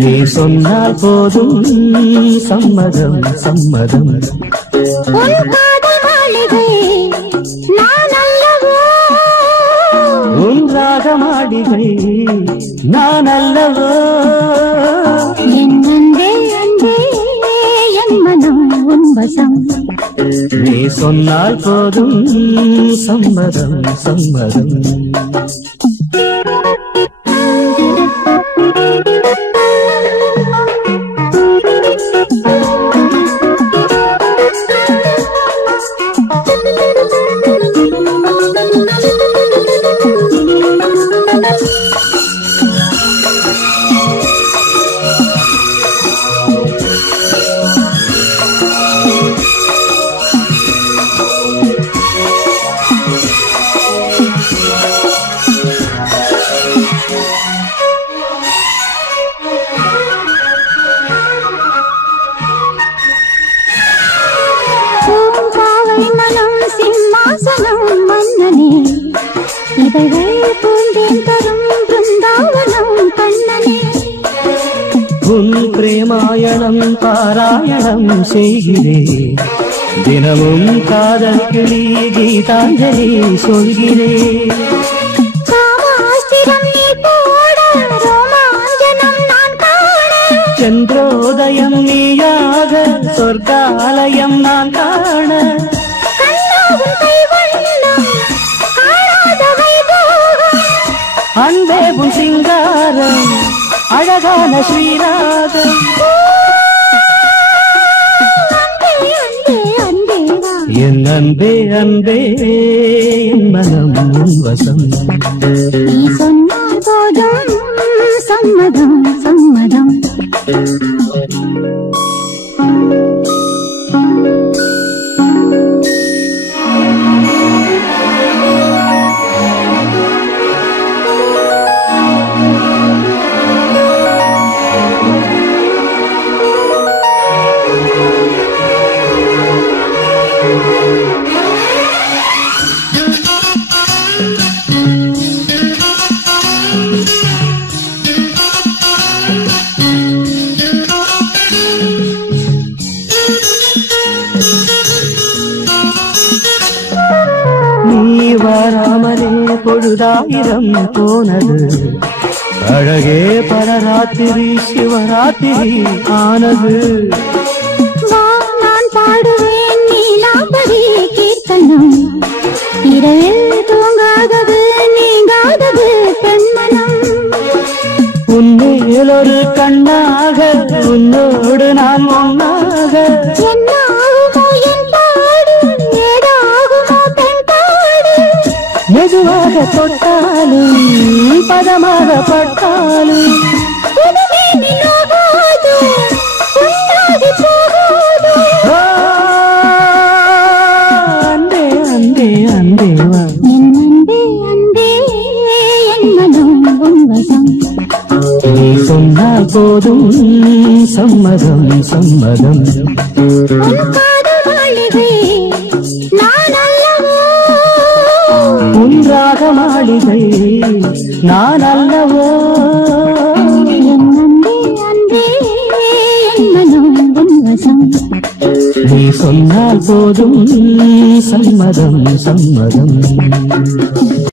நீ சொன்னால் போதும் சம்மதம் சம்மதம். உன் காதல் மாளிகை நான் அல்லவோ, உன் ராக மாளிகை நான் அல்லவோ. என் அன்பே அன்பே என் மனம் உன் வசம். நீ சொன்னால் போதும் சம்மதம் சம்மதம். மனம் சிம்மாசனம் மன்னனே, இதழ்கள் பூந்தேன் தரும் பிருந்தாவனம் கண்ணனே. உன் பிரேமாயணம் பாராயணம் செய்கிறேன், தினமும் காதல் கிளி கீதாஞ்சலி சொல்கிறேன். காமாஸ்திரம் நீ போட ரோமாஞ்சனம் நான் காண, சந்திரோதயம் நீயாக சொர்க்காலயம் நான் காண. அன்பே உன் சிங்காரம் அழகான ஸ்ரீராகம். என் அன்பே அன்பே என் மனம் உன் வசம். நீ சொன்னால் போதும் சம்மதம் சம்மதம். நீ வராமலே பொழுதாயிரம் போனது, அழகே பரராத்திரி சிவராத்திரி ஆனது. நான் பாடுவேன் நீலாம்பரி கீர்த்தனம், இரவில் தூங்காதது நீங்காதது பெண்மனம். உன்மேல் ஒரு கண்ணாக உன்னோடு நான் ஒன்னாக. என்னாகுமோ என் பாடு, ஏதாகுமோ பெண் பாடு. மெதுவாக தொட்டாலும் பதமாக பட்டாலும் புதுமே நிலவாது, உண்டாகி போகாது. அன்பே அன்பே அன்பே வா. என் அன்பே அன்பே என் மனம் உன் வசம். நீ சொன்னால் போதும் சம்மதம் சம்மதம். உன் காதல் மாளிகை நான் அல்லவோ, உன் ராக மாளிகை நான் அல்லவோ. என் அன்பே அன்பே என் மனம் உன் வசம். நீ சொன்னால் போதும் சம்மதம் சம்மதம்.